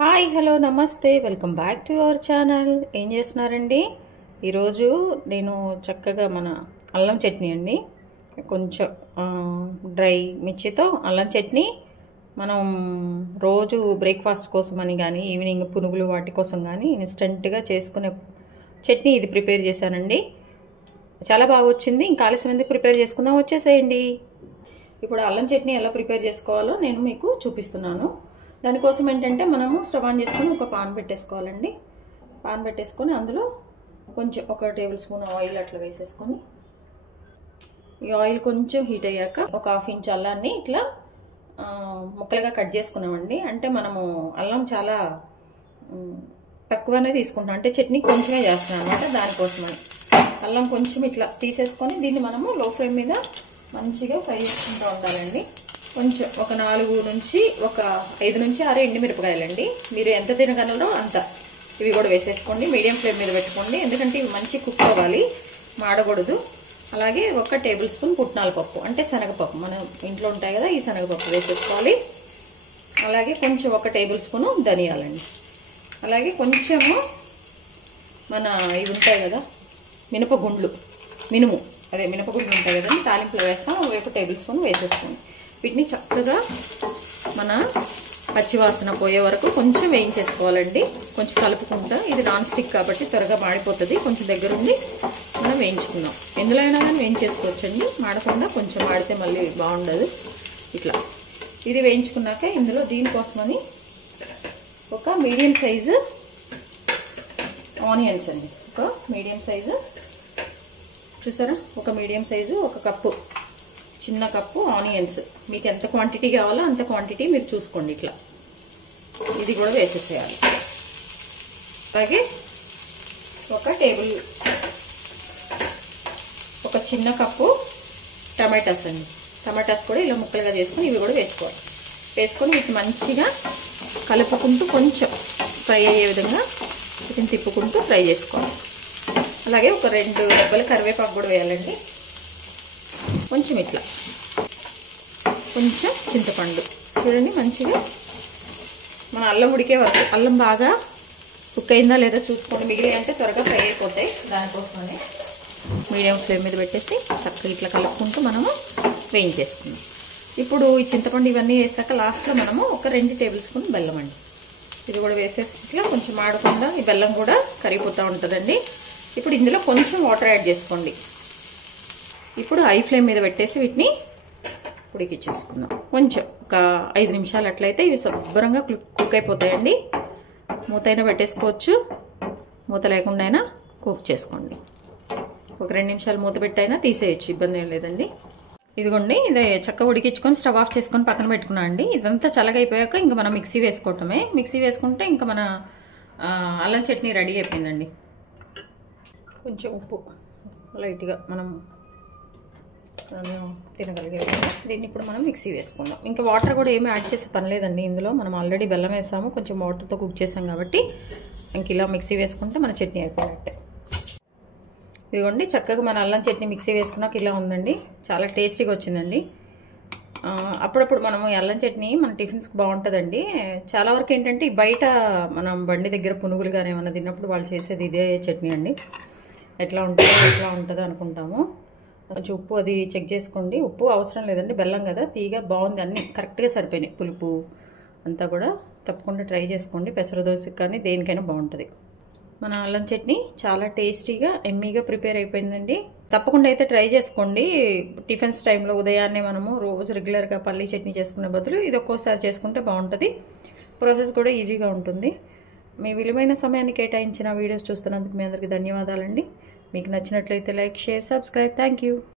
Hi hello నమస్తే welcome back to our channel. ఏం చేస్తున్నారండి? ఈరోజు నేను చక్కగా మన అల్లం చట్నీ అండి, కొంచెం డ్రై మిర్చితో అల్లం చట్నీ మనం రోజు బ్రేక్ఫాస్ట్ కోసం అని కానీ ఈవినింగ్ పునుగులు వాటి కోసం కానీ ఇన్స్టెంట్గా చేసుకునే చట్నీ ఇది ప్రిపేర్ చేశానండి. చాలా బాగా వచ్చింది. ఇంకా ఆలస్యం ఎందుకు, ప్రిపేర్ చేసుకుందాం, వచ్చేసేయండి. ఇప్పుడు అల్లం చట్నీ ఎలా ప్రిపేర్ చేసుకోవాలో నేను మీకు చూపిస్తున్నాను. దానికోసం ఏంటంటే మనము స్టవ్ ఆన్ చేసుకొని ఒక పాన్ పెట్టేసుకోవాలండి. పాన్ పెట్టేసుకొని అందులో కొంచెం 1 టేబుల్ స్పూన్ ఆయిల్ అట్లా వేసేసుకొని, ఈ ఆయిల్ కొంచెం హీట్ అయ్యాక ఒక 1/2 ఇంచ్ అల్లాన్ని ఇట్లా ముక్కలుగా కట్ చేసుకున్నామండి. అంటే మనము అల్లం చాలా తక్కువనే తీసుకుంటాం, అంటే చట్నీ కొంచెమే చేస్తున్నాం అనమాట. దానికోసమని అల్లం కొంచెం ఇట్లా తీసేసుకొని దీన్ని మనము లో ఫ్లేమ్ మీద మంచిగా ఫ్రై చేసుకుంటూ ఉండాలండి. కొంచెం ఒక 4 నుంచి ఒక 5 నుంచి 6 ఎండుమిరపకాయలండి. మీరు ఎంత తినగలరో అంత ఇవి కూడా వేసేసుకోండి. మీడియం ఫ్లేమ్ మీద పెట్టుకోండి, ఎందుకంటే ఇవి మంచి కుక్ అవ్వాలి, మాడకూడదు. అలాగే 1 టేబుల్ స్పూన్ పుట్నాల పప్పు, అంటే శనగపప్పు, మన ఇంట్లో ఉంటాయి కదా, ఈ శనగపప్పు వేసేసుకోవాలి. అలాగే కొంచెం 1 టేబుల్ స్పూన్ ధనియాలండి. అలాగే కొంచెము మన ఇవి ఉంటాయి కదా మినపగుండ్లు, మినపగుండ్లు ఉంటాయి కదండి, తాలింపులో వేస్తాం. 1 టేబుల్ స్పూన్ వేసేసుకోండి. వీటిని చక్కగా మన పచ్చివాసన పోయే వరకు కొంచెం వేయించేసుకోవాలండి. కొంచెం కలుపుకుంటా, ఇది నాన్ స్టిక్ కాబట్టి త్వరగా మాడిపోతుంది. కొంచెం దగ్గరుండి మనం వేయించుకుందాం. ఎందులో అయినా కానీ వేయించేసుకోవచ్చండి, మాడకుండా. కొంచెం మాడితే మళ్ళీ బాగుండదు. ఇట్లా ఇది వేయించుకున్నాక ఇందులో దీనికోసమని ఒక మీడియం సైజు ఆనియన్స్ అండి, ఒక మీడియం సైజు చూసారా, ఒక మీడియం సైజు 1 కప్పు, చిన్న కప్పు ఆనియన్స్. మీకు ఎంత క్వాంటిటీ కావాలో అంత క్వాంటిటీ మీరు చూసుకోండి. ఇట్లా ఇది కూడా వేసేసేయాలి. అలాగే ఒక చిన్న కప్పు టమాటాస్ అండి. టమాటాస్ కూడా ఇలా ముక్కలుగా చేసుకొని ఇవి కూడా వేసుకోవాలి. వేసుకొని వీటిని మంచిగా కలుపుకుంటూ కొంచెం ఫ్రై అయ్యే విధంగా వీటిని తిప్పుకుంటూ ఫ్రై చేసుకోవాలి. అలాగే ఒక 2 రెబ్బల కరివేపాకు కూడా వేయాలండి. కొంచెం ఇట్లా కొంచెం చింతపండు చూడండి, మంచిగా మన అల్లం ఉడికే వరకు, అల్లం బాగా కుక్ అయిందా లేదా చూసుకోండి. మిగిలి అంటే త్వరగా ఫ్రై అయిపోతాయి. దానికోసమని మీడియం ఫ్లేమ్ మీద పెట్టేసి చక్కగా ఇట్లా కలుపుకుంటూ మనము వేయించేసుకుందాం. ఇప్పుడు ఈ చింతపండు ఇవన్నీ వేసాక లాస్ట్లో మనము ఒక 2 టేబుల్ స్పూన్ బెల్లం అండి, ఇది కూడా వేసేసి ఇట్లా కొంచెం మాడకుండా, ఈ బెల్లం కూడా కరిగిపోతూ ఉంటుందండి. ఇప్పుడు ఇందులో కొంచెం వాటర్ యాడ్ చేసుకోండి. ఇప్పుడు హై ఫ్లేమ్ మీద పెట్టేసి వీటిని ఉడికిచ్చేసుకుందాం. కొంచెం ఒక 5 నిమిషాలు అట్లయితే ఇవి శుభ్రంగా కుక్ అయిపోతాయండి. మూత అయినా పెట్టేసుకోవచ్చు, మూత లేకుండా అయినా కుక్ చేసుకోండి. ఒక 2 నిమిషాలు మూత పెట్టైనా తీసేయచ్చు, ఇబ్బంది ఏం లేదండి. ఇదిగోండి, ఇది చక్కగా ఉడికించుకొని స్టవ్ ఆఫ్ చేసుకొని పక్కన పెట్టుకున్నా అండి. ఇదంతా చల్లగా అయిపోయాక ఇంకా మనం మిక్సీ వేసుకోవటమే. మిక్సీ వేసుకుంటే ఇంకా మన అల్లం చట్నీ రెడీ అయిపోయిందండి. కొంచెం ఉప్పు లైట్గా మనం తినగలిగే. దీన్ని ఇప్పుడు మనం మిక్సీ వేసుకుందాం. ఇంకా వాటర్ కూడా ఏమీ యాడ్ చేసే పని లేదండి. ఇందులో మనం ఆల్రెడీ బెల్లం వేసాము, కొంచెం వాటర్తో కుక్ చేసాం కాబట్టి ఇంక ఇలా మిక్సీ వేసుకుంటే మన చట్నీ అయిపోయినట్టే. ఇదిగోండి, చక్కగా మన అల్లం చట్నీ మిక్సీ వేసుకున్నాక ఇలా ఉందండి. చాలా టేస్టీగా వచ్చిందండి. అప్పుడప్పుడు మనము అల్లం చట్నీ మన టిఫిన్స్కి బాగుంటుందండి. చాలా వరకు ఏంటంటే బయట మనం బండి దగ్గర పునుగులు కానీ ఏమన్నా తిన్నప్పుడు వాళ్ళు చేసేది ఇదే చట్నీ అండి. ఎట్లా ఉంటుందో అనుకుంటాము. కొంచెం ఉప్పు అది చెక్ చేసుకోండి. ఉప్పు అవసరం లేదండి, బెల్లం కదా, తీగ బాగుంది, అన్నీ కరెక్ట్గా సరిపోయినాయి. పులుపు అంతా కూడా తప్పకుండా ట్రై చేసుకోండి. పెసర దోశకి కానీ దేనికైనా బాగుంటుంది. మన అల్లం చట్నీ చాలా టేస్టీగా ఎమ్మీగా ప్రిపేర్ అయిపోయిందండి. తప్పకుండా అయితే ట్రై చేసుకోండి. టిఫిన్స్ టైంలో ఉదయాన్నే మనము రోజు రెగ్యులర్గా పల్లీ చట్నీ చేసుకునే బదులు ఇది ఒక్కోసారి చేసుకుంటే బాగుంటుంది. ప్రాసెస్ కూడా ఈజీగా ఉంటుంది. మీ విలువైన సమయాన్ని కేటాయించిన వీడియోస్ చూస్తున్నందుకు మీ అందరికీ ధన్యవాదాలండి. మీకు నచ్చినట్లయితే like, share, subscribe. Thank you.